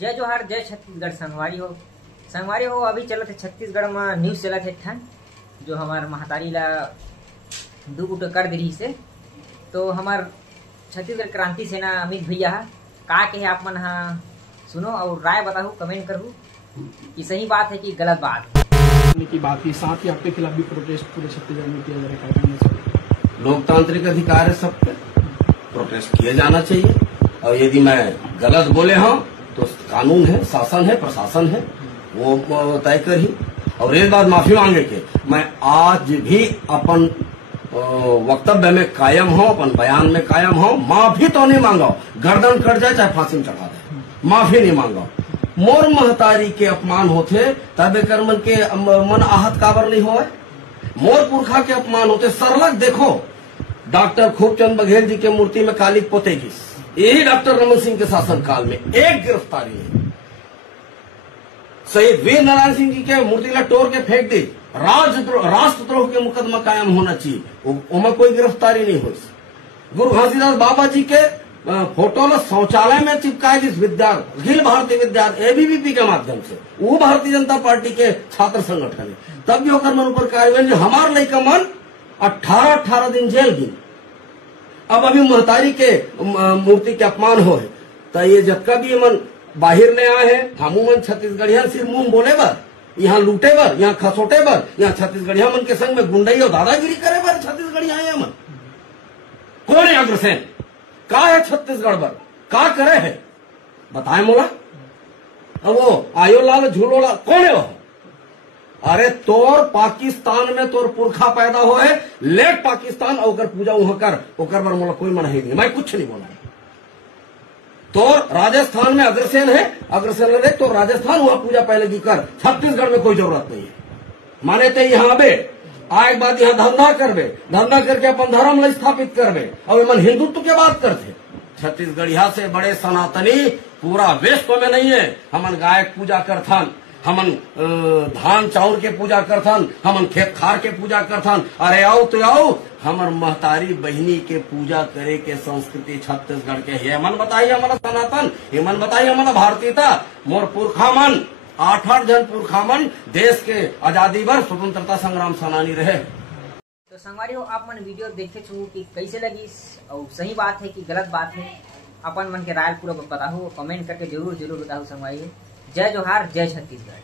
जय जोहार जय छत्तीसगढ़ संगवारी हो अभी चलत है छत्तीसगढ़ में न्यूज चलत है ठन जो हमार महतारी ला दू गुट कर दे रही से। तो हमार छत्तीसगढ़ क्रांति सेना अमित भैया का कहे आप मन सुनो और राय बताओ, कमेंट करो कि सही बात है कि गलत बात की बात ही। साथ ही आपके खिलाफ भी प्रोटेस्ट पूरे छत्तीसगढ़ में किया जा रहा है। लोकतांत्रिक अधिकार है, सब पे प्रोटेस्ट किया जाना चाहिए। और यदि मैं गलत बोले हूँ तो कानून है, शासन है, प्रशासन है, वो तय कर ही। और एक बात माफी मांगे के मैं आज भी अपन वक्तव्य में कायम हूँ, अपन बयान में कायम हूँ। माफी तो नहीं मांगा, गर्दन कट जाए चाहे फांसी में चढ़ा दे, माफी नहीं मांगा। मोर महतारी के अपमान होते तब एकर मन के मन आहत काबर नहीं होए। मोर पुरखा के अपमान होते सरलग देखो डॉक्टर खूबचंद बघेल जी के मूर्ति में काली पोतेगी, यही डॉक्टर रमन सिंह के शासन काल में एक गिरफ्तारी नहीं। शहीद वीर नारायण सिंह जी के मूर्ति ला तोड़ के फेंक दी, राष्ट्रद्रोह के मुकदमा कायम होना चाहिए, उमा कोई गिरफ्तारी नहीं हुई। गुरु घासीदास बाबा जी के फोटो ला शौचालय में चिपकाए जिस विद्यार्थी अखिल भारतीय विद्यार्थी एबीवीपी के माध्यम से, वो भारतीय जनता पार्टी के छात्र संगठन है, तब भी होकर मन ऊपर कार्रवाई हमार लड़का मन 18 दिन जेल गिन। अब अभी महतारी के मूर्ति के अपमान हो है तो ये जबका भी मन बाहर ने आए हैं, हमू मन छत्तीसगढ़िया सिर्फ मुंह बोले बर, यहाँ लूटे बर, यहाँ खसोटे बर, यहाँ छत्तीसगढ़िया मन के संग में गुंडाई और दादागिरी करे बर छत्तीसगढ़िया आए मन। कौन है अग्रसेन? का है छत्तीसगढ़ बर? का करे है बताए मोला। अब वो आयो लाल झूलो लाल कौन है वो? अरे तोर पाकिस्तान में तोर पुरखा पैदा हो है, लेट पाकिस्तान और पूजा वहां कर, ओकर बर मोला कोई मना ही नहीं, मैं कुछ नहीं बोला। तोर राजस्थान में अग्रसेन है, अग्रसेन रहे तो राजस्थान वहां पूजा पहले की कर, छत्तीसगढ़ में कोई जरूरत नहीं है। माने ते यहाँ आबे आए बाद यहाँ धंधा करबे, धंधा करके अपन धर्म ला स्थापित करबे और मन हिंदुत्व के बात करते। छत्तीसगढ़िया से बड़े सनातनी पूरा विश्व में नहीं है। हमन गाय पूजा करथन, हमन धान चाउर के पूजा करथन, हमन खेत खार के पूजा करथन। अरे आओ तो आओ, हमर महतारी बहिनी के पूजा करे के संस्कृति छत्तीसगढ़ के है। मन बताइए हमारा सनातन, ये मन बताइए हमारा भारतीयता। मोर पुरखा मन 8 जन पुरखा मन देश के आजादी बर स्वतंत्रता संग्राम सेनानी रहे। तो संगवारी हो आप मन वीडियो देखे छू कि कैसे लगी और सही बात है कि गलत बात है, अपन मन के राय पूरा बताओ, कमेंट करके जरूर बताओ संगवारी। जय जोहार जय छत्तीसगढ़।